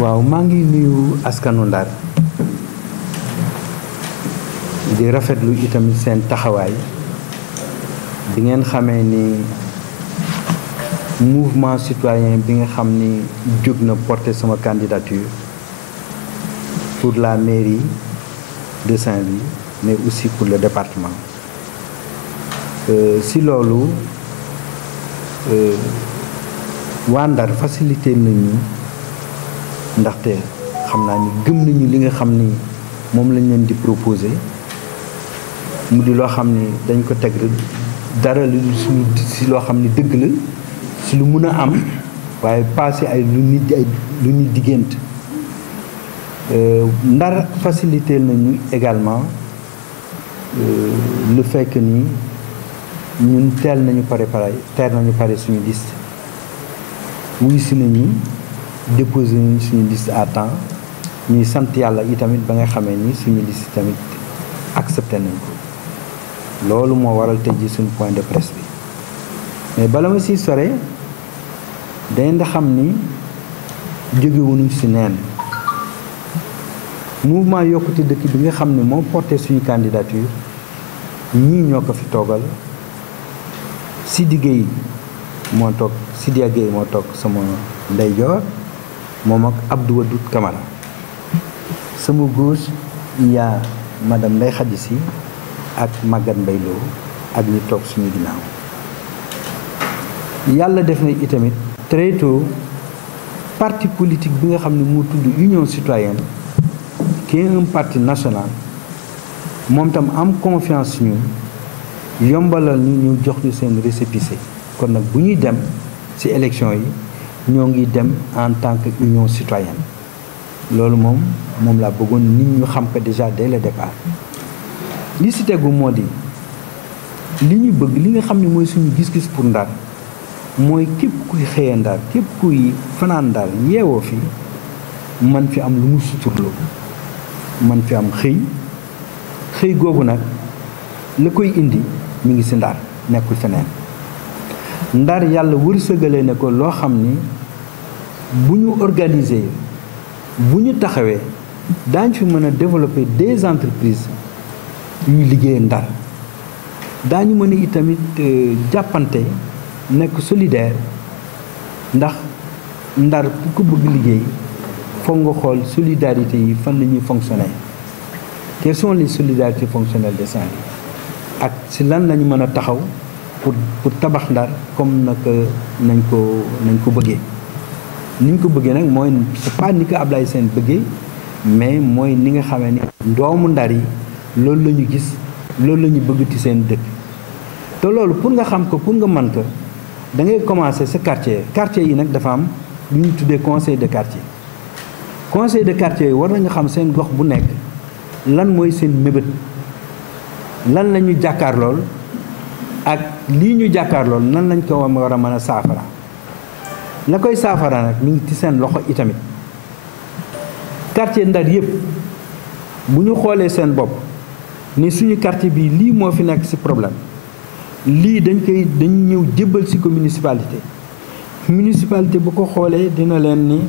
waaw maa ngi nuyu askanu Ndar di rafetlu itamit seen taxawaay bi ngeen xamee ni mouvement citoyen bi nga xam ni jóg na porter sama candidature pour la mairie de Saint-Louis mais aussi pour le département si loolu waa Ndar facilité nañu ndaxte xam naa ni gëm nañu li nga xam ni moom lañ leen di proposer mu di loo xam ni dañ ko teg dara lu suñu si loo xam ni dëgg la si lu mun a am waaye passé ay lu nit diggante Ndar facilité nañu également le fait que ni ñun teel nañu pare suñu liste wuy si nañu déposé nañu suñu liste à temps ñuy sant yàlla itamit ba nga xamee ni suñu liste tamit accepté nañ ko loolu moo waral tey ji suñu point de presse bi mais bala ma siy sore dañ da xam ni jógewuñu si neen mouvement yokkute dëkk bi nga xam ne moo porté suñu candidature ñii ñoo ko fi toogal Sidi Gueye moo toog Sidia Gueye moo toog sama ndeyjoor moom ak Abdou Wadoud Camara sama gauche il y a madame Ndeye Khady Sy ak Maguette Mbaye Lo ak ñi toog suñu ginnaaw yàlla def na itamit très tôt parti politique bi nga xam ne moo tudd Union Citoyenne qui est un parti national moom tam am confiance ñun yombalal ñu jox ñu seen récépissé kon nag bu ñuy dem ci élection yi ñoo ngi dem en tant que union citoyenne loolu moom laa bëggoon nit ñu xam ko déjà dès le départ li ci tegu moo di li ñu bëgg li nga xam ne mooy suñu gis-gis pour Ndar mooy képp kuy xëyee Ndar képp kuy fanaan Ndar yeewoo fi man fi am lu mu suturloo man fi am xëy googu nag la koy indi mi ngi ci Ndar nekkul feneen Ndar yàlla wërsëgalee ne ko loo xam ni bu ñu organiser bu ñu taxawee daañu fi mën a développer des entreprises yuy liggéey Ndar daañu mën a itamit jàppante nekk solidaire ndax Ndar ku ko bëgg liggéey foog nga xool solidarité yi fan la ñuy fonctionner quelles sont les solidarités fonctionnelles de Saint-Louis ak si lan lañu mën a taxaw pour tabax Ndar comme naka nañ ko bëggee ni ñu ko bëggee nag mooy c'est pas ni ko Ablaye Sène bëggee mais mooy ni nga xamee ni doomu Ndar yi loolu la ñu gis loolu la ñu bëgg ci seen dëkk te loolu pour nga xam ko pour nga mën ko da ngay commencer sa quartier yi nag dafa am lu ñu tuddee conseil de quartier yi war nañu xam seen gox bu nekk lan mooy seen mébét lan la ñu jàkkaarlool ak lii ñu jàkkaarlool nan lañ ko war a mën a saafara la koy saafara nag mi ngi ci seen loxo itamit quartier Ndar yëpp bu ñu xoolee seen bopp ni suñu quartier bi lii moo fi nekk ci problème lii dañu ñëw jébbal ci ko municipalité bu ko xoolee dina leen ni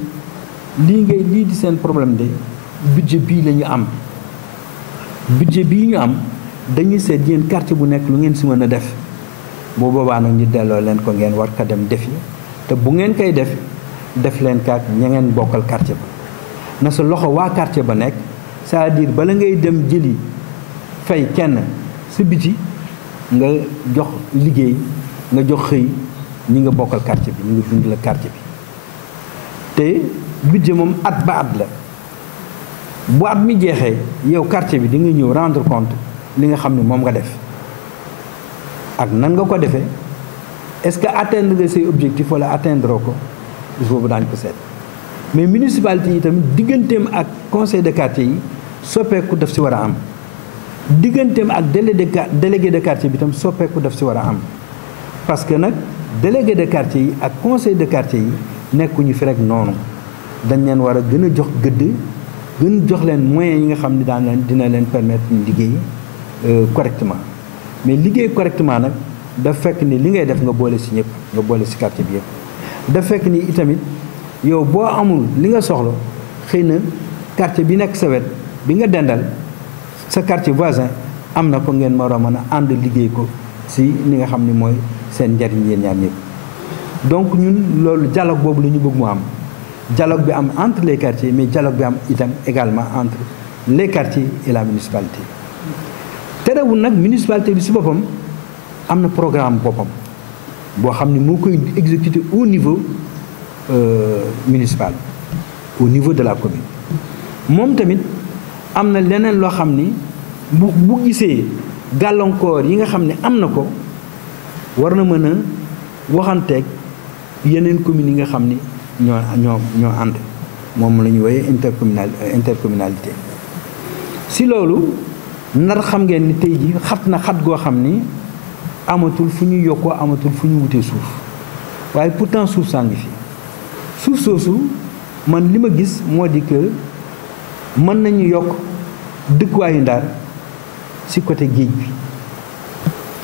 lii di seen problème de budget bii la ñu am budget bii ñu am dañuy seet yéen quartier bu nekk lu ngeen ci mën a def boo boobaa nag ñu delloo leen ko ngeen war ko dem defi te bu ngeen koy def leen kaak ña ngeen bokkal quartier ba na sa loxo waa quartier ba nekk c'est-à-dire bala ngay dem jëli fay kenn sa biti nga jox liggéey nga jox xëy ñi nga bokkal quartier bi ñu ngi dund la quartier bi te budget moom at ba at la bu at mi jeexee yow quartier bi di nga ñëw rendre compte li nga xam ne moom nga def ak nan nga ko defee est-ce que atteindre nga say objectif wala atteindre ko boobu daañu ko seet mais municipalité yi tamit digganteem ak conseil de quartier yi soppeeku daf ci war a am digganteem ak délégué de quartier bi tam soppeeku daf ci war a am parce que nag délégué de quartier yi ak conseil de quartier yi nekkuñu fi rek noonu dañ leen war a gën a jox gëdd gën jox leen moyens yi nga xam ne dina leen permettre ñu liggéey correctement mais liggéey correctement nag daf fekk ni li ngay def nga boole si ñëpp nga boole si quartier bi yëpp daf fekk ni itamit yow boo amul li nga soxla xëy na quartier bi nekk sa wet bi nga dendal sa quartier voisin am na ko ngeen war a mën a ànd liggéey ko si li nga xam ni mooy seen njariñ yéen ñaar ñëpp donc ñun loolu dialogue boobu la ñu bëgg mu am dialogue bi am entre les quartiers mais dialogue bi am itam également entre les quartiers et la municipalité terewul nag municipalité bi si boppam am na programme boppam boo xam ne moo koy exécuter au niveau municipal au niveau de la commune moom tamit am na leneen loo xam ni bu gisee gàllankoor yi nga xam ne am na ko war na mën a waxanteeg yeneen communes yi nga xam ni ñoo ànd moom la ñu wooyee intercommunalité si loolu nar xam ngeen ni tey ji xat na xat goo xam ni amatul fu ñu yokkoo amatul fu ñu wutee suuf waaye pourtant suuf saa ngi fi suuf soosu man li ma gis moo di que mën nañu yokk dëkkuwaayu Ndar ci côté géej bi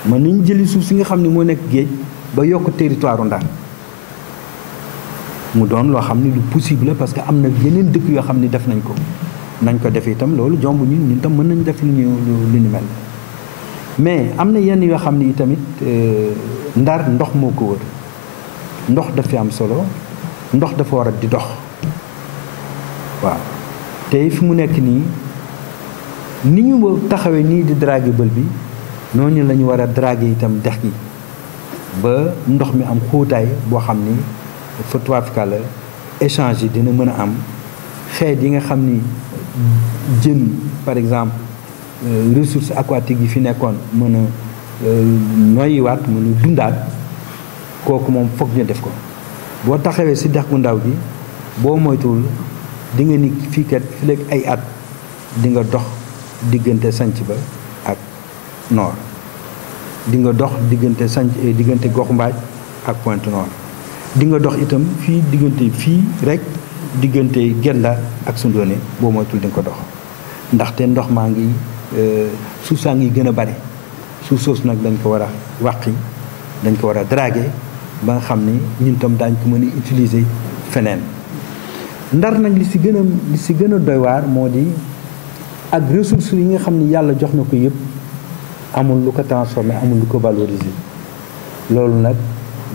mën nañu jëli suuf si nga xam ne moo nekk géej ba yokk territoire Ndar mu doon loo xam ne lu possible parce que am na yeneen dëkk yoo xam ne def nañ ko def itam loolu jomb ñun tam mën nañu def lu ñu mel mais am na yenn yoo xam ne itamit Ndar ndox moo ko wër ndox daf fi am solo ndox dafa war a di dox waaw tey fi mu nekk nii ni ñu taxawee nii di draguer bël bi noonu la ñu war a draguer itam dex gi ba ndox mi am xóotaay boo xam ni fa tubaab la échange yi dina mën a am xeet yi nga xam ni jën par exemple ressources aquatiques yi fi nekkoon mën a noyyiwaat mën a dundaat kooku moom foog ñu def ko boo taxawee si dex gu ndaw gi boo moytuwul di nga ni fii kat fi léegi ay at di nga dox diggante sanc ba ak nord di nga dox diggante Gox Mbaaj ak Pointe Nord di nga dox itam fii diggante fii rek diggante Gendar ak Sundoone boo moytul di nga ko dox ndaxte ndox maa ngi suuf saa ngi gën a bare suuf soosu nag dañ ko war a wàqi dañ ko war a draguer ba nga xam ni ñun tam daañ ko mën a utiliser feneen Ndar nag li si gën a doy waar moo di ak ressources yi nga xam ni yàlla jox na ko yëpp amul lu ko transformer amul lu ko valoriser loolu nag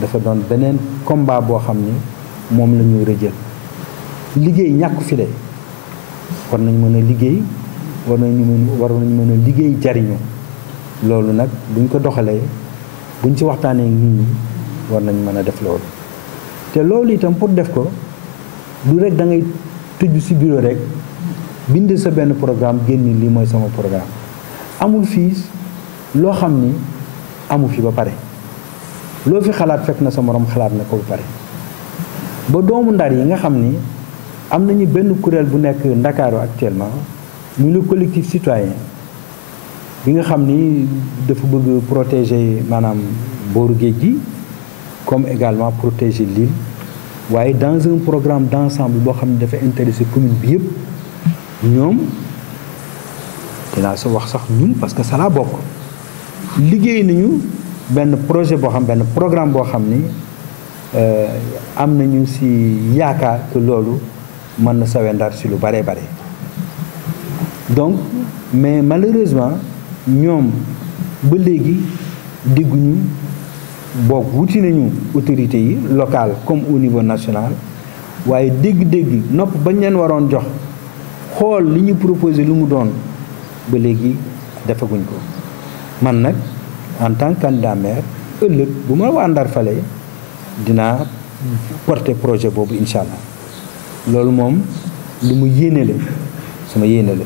dafa doon beneen combat boo xam ni moom la ñu war a jël liggéey ñàkk fi de war nañ mën a liggéey war nañ mën a liggéey jariñu loolu nag buñ ko doxalee buñ ci waxtaanee nit ñi war nañ mën a def loolu te loolu itam pour def ko du rek da ngay tëju ci bureau rek bind sa benn programme génn lii mooy sama programme amul fii loo xam ni amu fi ba pare loo fi xalaat fekk na sa morom xalaat na ko ba pare ba doomu Ndar yi nga xam ni am nañu benn kuréel bu nekk Ndakaaru actuellement muy le collectif citoyen bi nga xam ni dafa bëgg protéger maanaam booru géej gi comme également protéger l'île waaye dans un programme d'ensemble boo xam ne dafa intéresser commune bi yëpp ñoom dinaa sa wax sax ñun parce que ça la bokk liggéey nañu benn projet boo xam benn programme boo xam ni am nañu ci yaakaar que loolu mën na sawe Ndar ci lu bare bare donc mais malheureusement ñoom ba léegi dégguñu boog wuti nañu autorités yi locales comme au niveau national waaye dégg-dégg nopp bañ leen waroon jox xool li ñu proposé lu mu doon ba léegi defaguñ ko man nag en tant que candidat maire ëllëg bu ma waa Ndar fale dinaa porter projet boobu incha allah loolu moom lu mu yéene la sama yéene la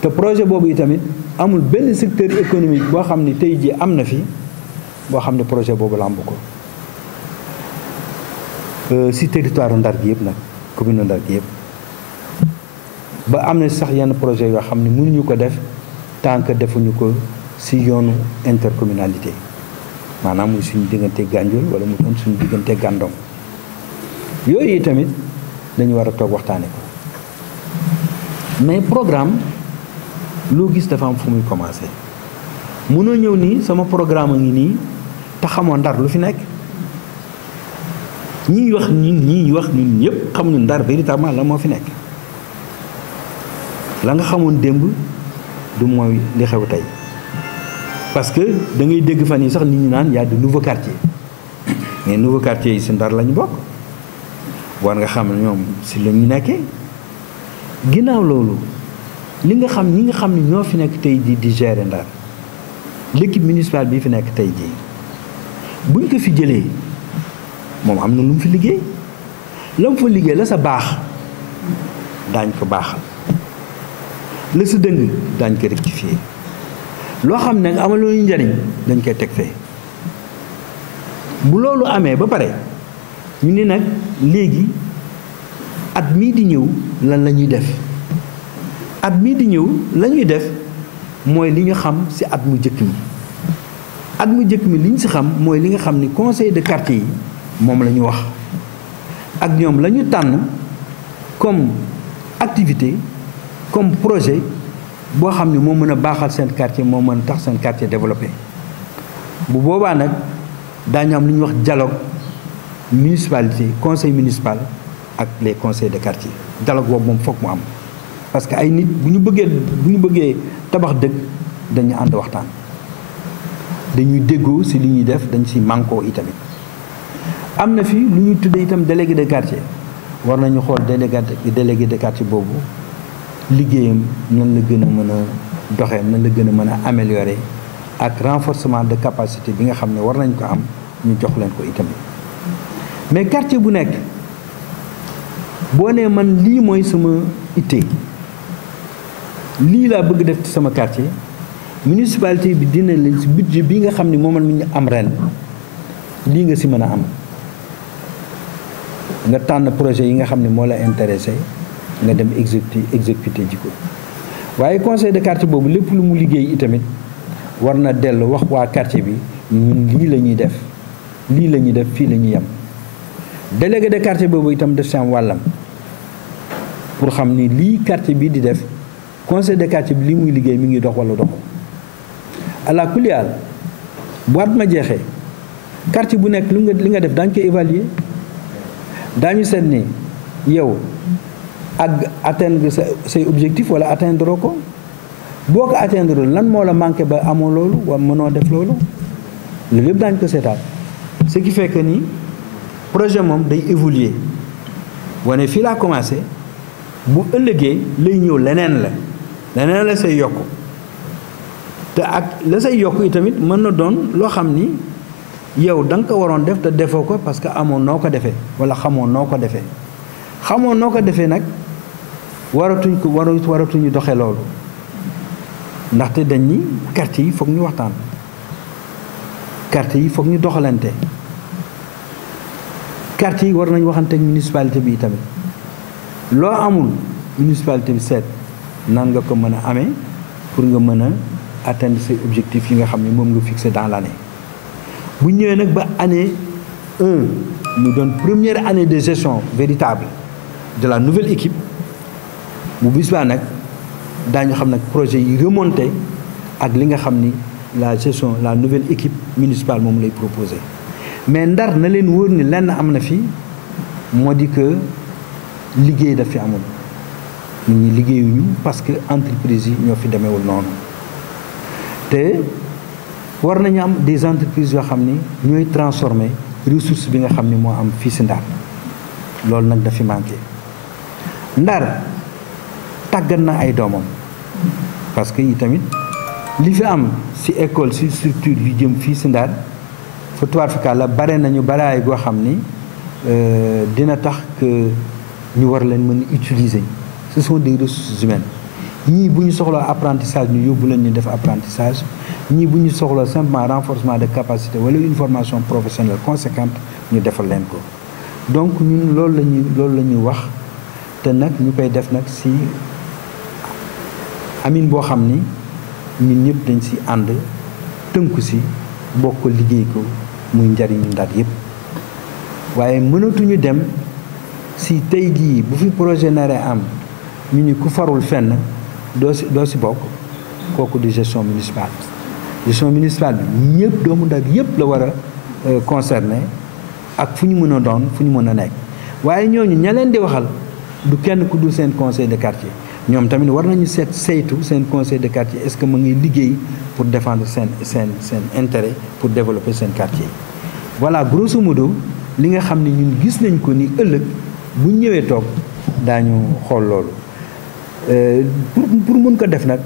te projet boobu itamit amul benn secteur économique boo xam ne tey jii am na fi boo xam ne projet boobu lamb ko si territoire Ndar gi yëpp nag commune Ndar gi yëpp ba am na sax yenn projet yoo xam ne mënuñu ko def tant que defuñu ko si yoonu intercommunalité maanaam muy suñu diggante Gandiol wala mu doon suñu diggante Gandon yooyu tamit dañu war a toog waxtaane ko mais programme loo gis dafa am fu muy commencé mënoo ñëw nii sama programme ngi nii te xamoo Ndar lu fi nekk ñii wax ñun ñëpp xamuñu Ndar véritablement la moo fi nekk la nga xamoon démb du mooy li xew tey parce que da ngay dégg fan yi sax nit ñi naan y a de nouveaux quartiers mais nouveaux quartiers yi si Ndar la ñu bokk war nga xam ne ñoom si la ñu nekkee ginnaaw loolu ñi nga xam ne ñoo fi nekk tey di gérer Ndar l'équipe municipale bi fi nekk tey jii buñ ko fi jëlee moom am na lu mu fi liggéey la mu fa liggéey la sa baax daañ ko baaxal la sa dëng daañ ko rectifier loo xam ne amaloo ñu njariñ dañ koy teg fee bu loolu amee ba pare ñu ne nag léegi at mii di ñëw lan la ñuy def at mii di ñëw la ñuy def mooy li ñu xam ci at mu jëkk mi at mu jëkk mi li ñu ci xam mooy li nga xam ni conseil de quartier yi moom la ñu wax ak ñoom la ñu tànn comme activité comme projet boo xam ni moo mën a baaxal seen quartier moo mën a tax seen quartier développé bu boobaa nag daañu am lu ñuy wax dialogue municipalité conseil municipal ak les conseils de quartier dialogue boobu moom foog mu am parce que ay nit bu ñu bëggee tabax dëkk dañu ànd waxtaan dañuy déggoo ci li ñuy def dañ ci mànkoo itamit am na fi lu ñuy tuddee itam délégué de quartier war nañu xool délégué de quartier boobu liggéeyam nan la gën a mën a doxee nan la gën a mën a améliorer ak renforcement de capacité bi nga xam ne war nañ ko am ñu jox leen ko itamit mais quartier bu nekk boo nee man lii mooy sama ittee lii laa bëgg def ci sama quartier municipalité bi dina leen ci budget bi nga xam ne moom la ñu am ren lii nga ci mën a am nga tànn projet yi nga xam ne moo la intéressé nga dem exécuter ji ko waaye conseil de quartier boobu lépp lu mu liggéey itamit war na dellu wax waa quartier bi ñun lii la ñuy def lii la ñuy def fii la ñuy yem délégué de quartier boobu itam def si am wàllam pour xam ni lii quartier bi di def conseil de quartier bi lii muy liggéey mi ngi dox wala doxu ala kulial bu at ma jeexee quartier bu nekk li nga def daañu ko évaluer daañu seet ni yow ak atteindre say objectif wala atteindre ko boo ko atteindre lan moo la manqué ba amoo loolu wala mënoo def loolu loolu yëpp daañu ko seetaat ce qui fait que ni projet moom day évoluer wane fii laa commencé bu ëllëgee lay ñëw leneen la say yokku te ak la say yokku itamit mën na doon loo xam ni yow da nga ko waroon def te defoo ko parce que amoon noo ko defee wala xamoon noo ko defee nag waratuñu doxee loolu ndaxte dañ ni quartier yi foog ñu waxtaan quartier yi foog ñu doxalante quartier yi war nañu waxante ak municipalité bi tamit loo amul municipalité bi seet nan nga ko mën a amee pour nga mën a atteindre ses objectifs yi nga xam ne moom nga fixé dans l'année bu ñëwee nag ba année 1 mu doon première année de gestion véritable de la nouvelle équipe bu bis baa nag daañu xam nag projet yi remonté ak li nga xam ni la gestion la nouvelle équipe municipale moom lay proposé mais Ndar na leen wóor ni lenn am na fi moo di que liggéey daf fi amul nit ñi liggéeyuñu parce que entreprise yi ñoo fi demeewul noonu te war nañu am des entreprises yoo xam ni ñooy transformer ressource bi nga xam ni moo am fii si Ndar loolu nag dafi manqué Ndar tàggat na ay doomam parce que itamit li fi am si école si structure yu jëm fii si Ndar fa tubaab fi la bare nañu baraay goo xam ni dina tax que ñu war leen mën a utiliser ce sont des ressources humaines ñii bu ñu soxlaa apprentissage ñu yóbbu leen ñu def apprentissage ñii bu ñu soxla simplement renforcement de capacité wala une formation professionnelle conséquente ñu defal leen ko donc ñun loolu la ñuy wax te nag ñu koy def nag si amin boo xam ni ñun ñëpp dañ si ànd tënku si bokk ko liggéey ko muy njariñu Ndar yëpp waaye mënatuñu dem si tey jii bu fi projet naree am ñu ni ku farul fenn doo si bokk kooku di gestion municipale gestion municipale bi ñëpp doomu Ndar yëpp la war a concerné ak fu ñu mën a doon fu ñu mën a nekk waaye ñooñu ña leen di waxal du kenn ku dul seen conseil de quartier ñoom tamit war nañu saytu seen conseil de quartier est-ce que mu ngi liggéey pour défendre seen intérêt pour développer seen quartier. Voilà grosso modo li nga xam ne ñun gis nañ ko ni ëllëg bu ñu ñëwee toog daañu xool loolu pour mën ko def nag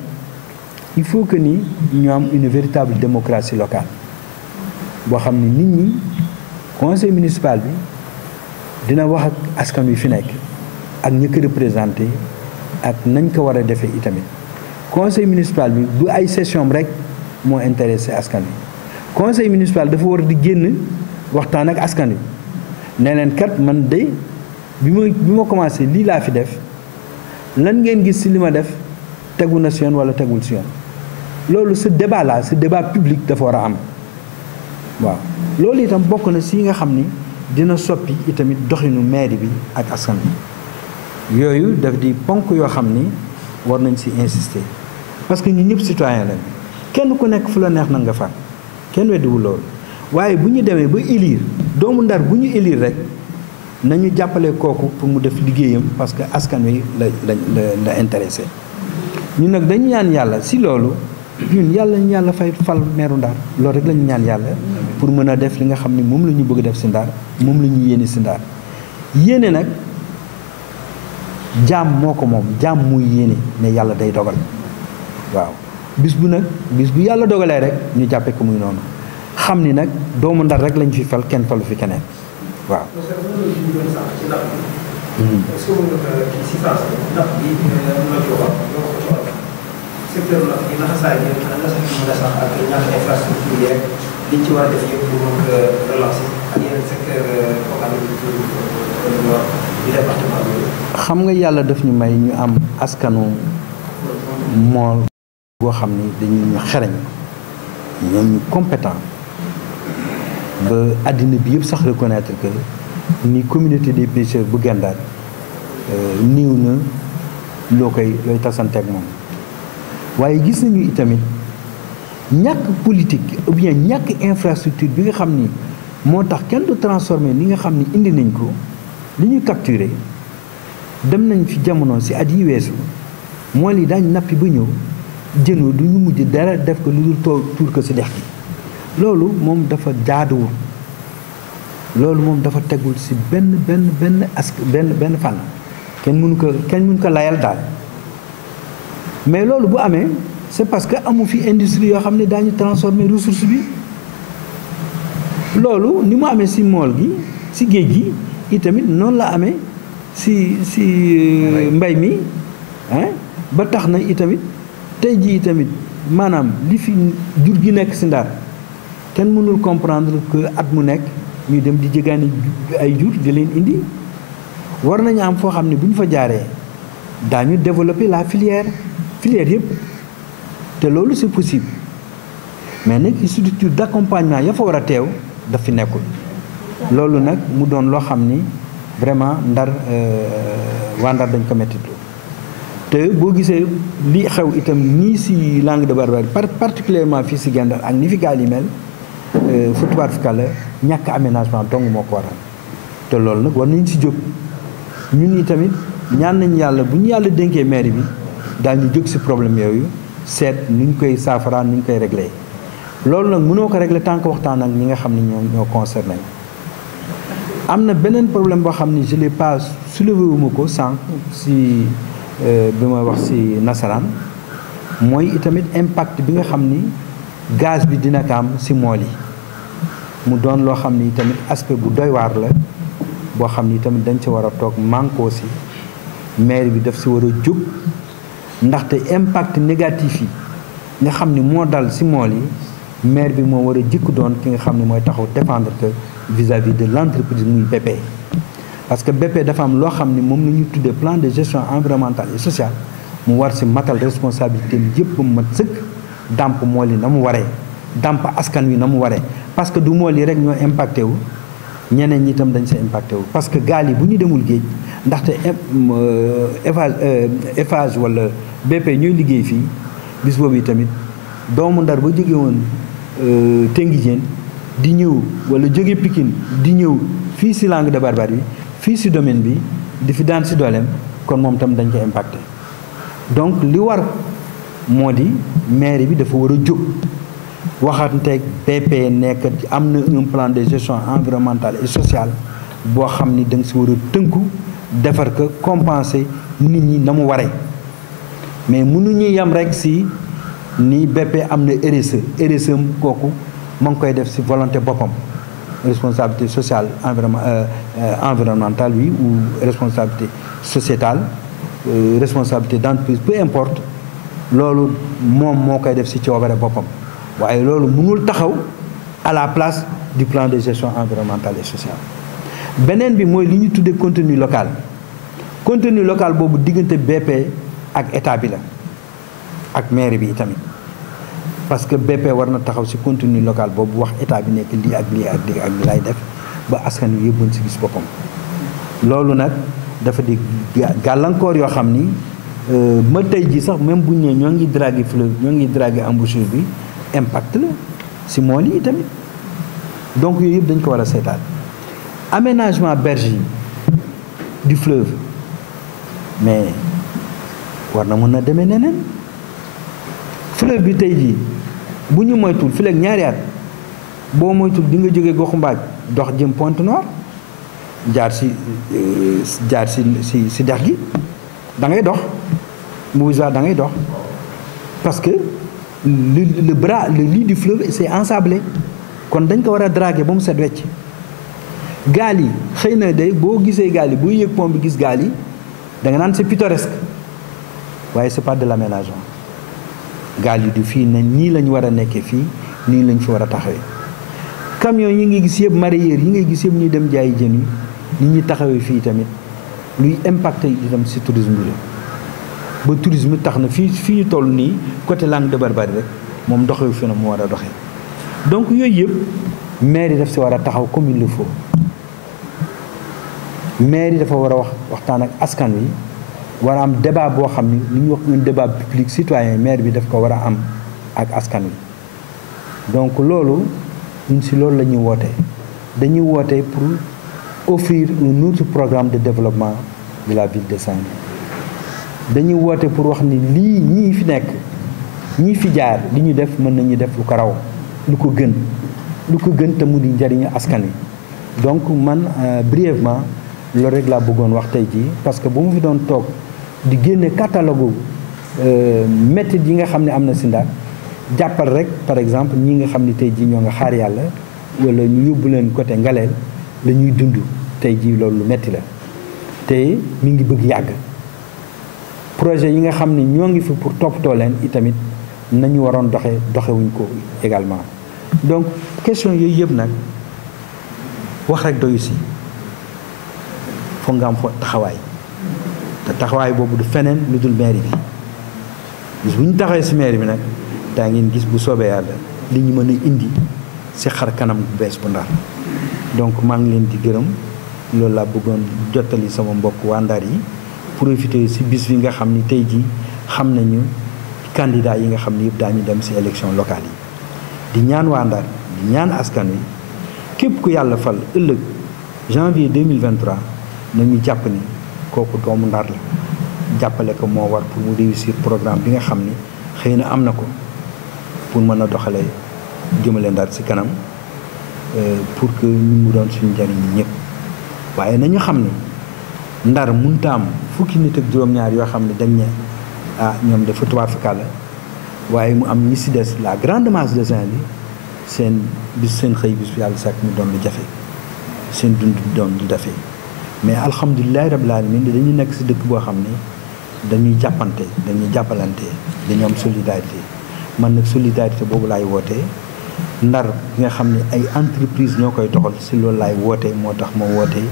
il faut que ni ñu am une véritable démocratie locale boo xam ne nit ñi conseil municipal bi dina wax ak askan wi fi nekk ak ñi ko représenté ak nañ ko war a defee itamit conseil municipal bi du ay session rek moo intéressé askan wi conseil municipal dafa war di génn waxtaan ak askan wi ne leen kat man de bi ma commencé lii laa fi def lan ngeen gis ci li ma def tegu na si yoon wala tegul si yoon loolu ce débat là ce débat public dafa war a am waaw loolu itam bokk na si nga xam ni dina soppi itamit doxinu mairie bi ak askan bi yooyu daf di ponk yoo xam ni war nañ si insister parce que ñu ñëpp citoyen lañ kenn ku nekk fu la neex na nga far kenn weddiwul loolu waaye bu ñu demee ba élire doomu Ndar bu ñu élire rek nañu jàppale kooku pour mu def liggéeyam parce que askan wi la intéressé ñun nag dañu ñaan yàlla si loolu ñun yàlla ñu yàlla fay fal meeru Ndar loolu rek la ñu ñaan yàlla pour mën a def li nga xam ne moom la ñu bëgg def si Ndar moom la ñu yéene si Ndar yéene nag jaam moo ko moom jaam muy yéene ne yàlla day dogal waaw bis bu yàlla dogalee rek ñu jàppe ko muy noonu xam ni nag doomu Ndar rek lañ fi fal kenn falu fi keneen waaw. secteur la yi naxasaay bi nga sax mën a sax ak ñàkk infrastructure yi rek liñ ci war a def yëpp pour mën ko relancer ak yeneen secteur du département bi. xam nga yàlla daf ñu may ñu am askanu mool boo xam ni dañu ñu xereñ ñoom ñu compétent ba àddina bi yëpp sax reconnaître que ni communauté des pêcheurs bu Guet Ndar néew na looy tasanteeg moom. waaye gis nañu itamit ñàkk politique ou bien ñàkk infrastructure bi nga xam ni moo tax kenn du transformer li nga xam ni indi nañ ko li ñu capturé dem nañ fi jamono si at yi weesu moo li daañ nappi ba ñëw jënoo du ñu mujj dara def ko lu dul tuur ko si dex gi loolu moom dafa jaaduwul loolu moom dafa tegul si benn fànn kenn mënu ko layal daal mais loolu bu amee c'est parce que amu fi industrie yoo xam ne daañu transformer ressource bi loolu ni mu amee si mool gi si géej gi itamit noonu la amee si mbay mi ba tax na itamit tey ji itamit maanaam li fi jur gi nekk si Ndar kenn mënul comprendre que at mu nekk ñu dem di jëgaani ay jur di leen indi war nañu am foo xam ne bu ñu fa jaaree daañu développer la filière yëpp te loolu c'est possible mais nag structure d'accompagnement ya fa war a teew daf fi nekkul loolu nag mu doon loo xam ni vraiment Ndar waa Ndar dañ ko mettitu te boo gisee li xew itam nii si Langue de Barbarie particulièrement fii si Guet Ndar ak ni fi gaal yi mel futubaat fi kàlla ñàkk aménagement dong moo ko waral te loolu nag war nañ si jóg ñun itamit ñaan nañ yàlla bu ñu yàlla dénkee mairie bi daañu jóg ci problème yooyu seet nu ñu koy saafara nu ñu koy réglé loolu nag mënoo ko réglé tant que waxtaan ak ñi nga xam ne ñoo concerné am na beneen problème boo xam ne je l'ai pas soulevé wu ma ko sànq si bi ma wax ci nasaraan mooy itamit impact bi nga xam ni gaz bi dina ko am ci mool yi mu doon loo xam ni tamit aspect bu doy waar la boo xam ni tamit dañ ci war a toog mànkoo ci maire bi daf ci war a jóg ndaxte impact négatif yi nga xam ni moo dal ci mool yi maire bi moo war a jëkk doon ki nga xam ne mooy taxaw défendre que vis-à-vis de l'entreprise muy BP parce que BP dafa am loo xam ni moom la ñu tuddee plan de gestion environnementale et sociale mu war ci matal responsabilité yëpp ba mu mat sëkk dàmp mool yi na mu waree dàmp askan wi na mu waree parce que du mool yi rek ñoo impacté wu ñeneen ñi itam dañ sa impacté wu parce que gaal yi bu ñu demul géej ndaxte Eiffage wala BP ñooy liggéey fii bis boobu yi tamit doomu Ndar ba jóge woon Tenguidiène di ñëw wala jóge Pikine di ñëw fii si Langue de Barbarie bi fii si domaine bi di fi daan si dooleem kon moom tam dañ ko impacté donc li war moo di mairie bi dafa war a jóg waxanteeg BP nekk am na un plan de gestion environnementale et sociale boo xam ni da nga si war a tënku defar ko compenser nit ñi na mu waree mais mënuñu yem rek si ni BP am na RSE kooku ma ngi koy def si volonté boppam responsabilité sociale environnementale oui ou responsabilité sociétale responsabilité d'entreprise peu importe loolu moom moo koy def si coobare boppam waaye loolu mënul taxaw à la place du plan de gestion environnementale et sociale beneen bi mooy li ñu tuddee contenu local boobu diggante BP ak état bi la ak mairie bi itamit parce que BP war na taxaw ci contenu local boobu wax état bi nekk lii ak lii ak lii ak lii lay def ba askan wi yëpp mën ci gis boppam loolu nag dafa di gàllankoor yoo xam ni ma tey ji sax même bu ñu nee ñoo ngi draguer fleuve ñoo ngi draguer embouchure bi impact la ci mool yi tamit donc yooyu yëpp dañ ko war a seetaat aménagement berge yi du fleuve mais war na mën a demee neneen fleuve bi tey jii bu ñu moytul fileeg ñaari at boo moytul di nga jógee goxu mbaaj dox jëm Pointe Noire jaar si dex gi da ngay dox mu da ngay dox parce que le lit du fleuve c'est ensablé kon dañ ko war a draguer ba mu set wecc gaal yi xëy na day boo gisee gaal yi boo yëg pont bi gis gaal yi da nga naan c'est pittoresque waaye c'est pas de l'aménagement gaal yi du fii na ñii lañ war a nekkee fii nii lañ fi war a taxawee camion yi ngi gis yëpp mareyeurs yi ngay gis yëpp ñuy dem jaayi jën yi nit ñi taxawee fii tamit luy impacté itam ci tourisme bi la ba tourisme tax na fii ñu toll nii côté Langue de Barbarie rek moom doxewu fi na mu war a doxee donc yooyu yëpp maire yi daf si war a taxaw comme il le faut maire yi dafa war a waxtaan ak askan wi war a am débat boo xam ni li ñuy wax un débat public citoyen maire bi daf ko war a am ak askan wi donc loolu ñun si loolu la ñuy wootee dañuy wootee pour offrir un autre programme de développement de la ville de Saint-Louis dañuy woote pour wax ni lii ñii fi nekk ñii fi jaar li ñu def mën nañu def lu ko raw lu ko gën te mu di njariñu askan wi donc man brièvement loolu rek laa bëggoon wax tey jii parce que bu mu fi doon toog di génne catalogue méthodes yi nga xam ne am na si Ndar jàppal rek par exemple ñi nga xam ne tey jii ñoo nga xaar yàlla wala ñu yóbbu leen côté Ngaleel la ñuy dund tey jii loolu lu metti la te mi ngi bëgg yàgg projet yi nga xam ne ñoo ngi fi pour toppatoo leen itamit nañu waroon doxewuñ ko également donc question yooyu yëpp nag wax rek doyu si foog nga am taxawaay te taxawaay boobu du feneen lu dul mairie bi bis bu ñu taxawee si mairie bi nag daa ngeen gis bu soobee yàlla li ñu mën a indi si xar kanam bu bees bu Ndar donc maa ngi leen di gërëm loolu laa bëggoon jottali sama mbokk waa Ndar yi profiter si bis bi nga xam ni tey jii xam nañu candidat yi nga xam ni yëpp daañu dem si élection locale yi di ñaan waa Ndar di ñaan askan wi képp ku yàlla fal ëllëg janvier 2023 nañu jàpp ni kooku doomu Ndar la jàppale ko moo war pour mu réussir programme bi nga xam ni xëy na am na ko pour mën a doxalee jëmale Ndar si kanam pour que ñu mu doon suñu njariñ ñi ñëpp waaye nañu xam ni Ndar mënta am fukki nit ak juróom-ñaar yoo xam ne dañ ne ñoom dafa tubaab fikà la waaye mu am ñi si des la grande masse de Saint-Louis seen xëy bis yàlla sàkk mu doon lu jafe seen dund doon lu jafe mais alhamdulilahi rabbil alamin dañuy nekk si dëkk boo xam ne dañuy jàppante dañuy jàppalante dañu am solidarité man nag solidarité boobu laay wootee Ndar bi nga xam ne ay entreprise ñoo koy doxal si loolu laay wootee moo tax ma wootee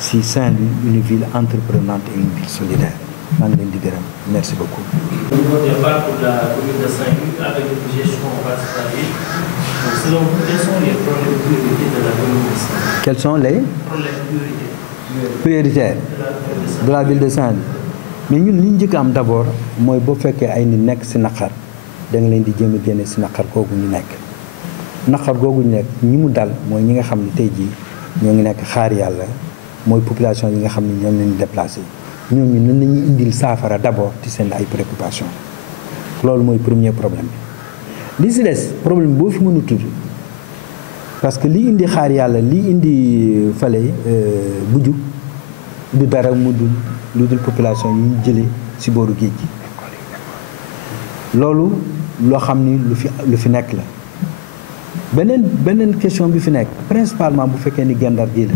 si Saint-Louis une ville entreprenante et une ville solidaire maa ngi leen di gërëm merci beaucoup. Au départ pour la commune de Saint-Louis avec une gestion participative, selon vous, quels sont les problèmes prioritaires de la commune de Saint-Louis? Quels sont les problèmes prioritaires de la ville de Saint-Louis? mais ñun li ñu njëkk am d'abord mooy boo fekkee ay nit nekk si naqar da nga leen di jéem a génne si naqar googu ñu nekk naqar googu ñu nekk ñi mu dal mooy ñi nga xam ne tey jii ñoo ngi nekk xaar yàlla mooy population yi nga xam ne ñoom lañu déplacé ñooñu nan la ñuy indil saafara d'abord ci seen ay préoccupation loolu mooy premier problème bi li si des problème boo fi mën a tudd parce que li indi xaar yàlla li indi fale Bujuk du dara mu dul lu dul population yi ñu jëlee si booru géej gi loolu loo xam ni lu fi nekk la beneen question bi fi nekk principalement bu fekkee ni Gendar gii la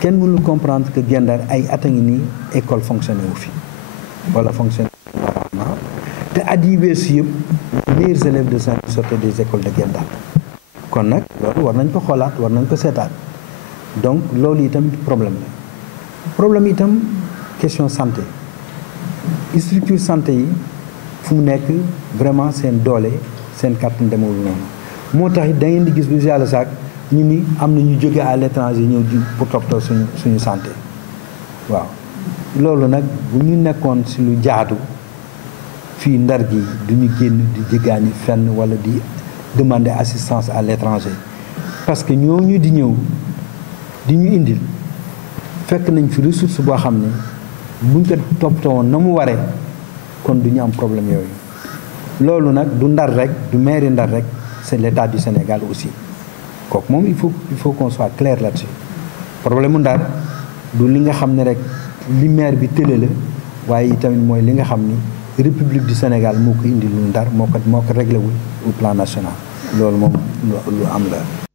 kenn mënul comprendre que Gendar ay at a ngi nii école fonctionné wu fi wala fonctionné normalement te at yi weesu yëpp meilleurs élèves de Saint-Louis sortaient des écoles de Gendar kon nag loolu war nañ ko xoolaat war nañ ko seetaat donc loolu itam problème la problème itam question santé structure santé yi fu mu nekk vraiment seen doole seen kàttan demewul noonu moo tax da ngeen di gis bu yàlla saak ñu ni am na ñu jóge à l'étranger ñëw di pour toppatoo suñu santé waaw loolu nag bu ñu nekkoon si lu jaadu fii Ndar gi du ñu génn di jéggaani fenn wala di demander assistance à l'étranger parce que ñooñu di ñëw di ñu indil fekk nañ fi ressource boo xam ne buñ ko toppatoo woon na mu waree kon du ñu am problème yooyu loolu nag du Ndar rek du mairie Ndar rek c'est l'État du Sénégal aussi kooku moom il faut qu'on soit clair là-dessus problème mu Ndar du li nga xam ne rek li maire bi tële la waaye itamit mooy li nga xam ni République du Sénégal moo ko indi lu Ndar moo ko réglé wul au plan national loolu moom lu am la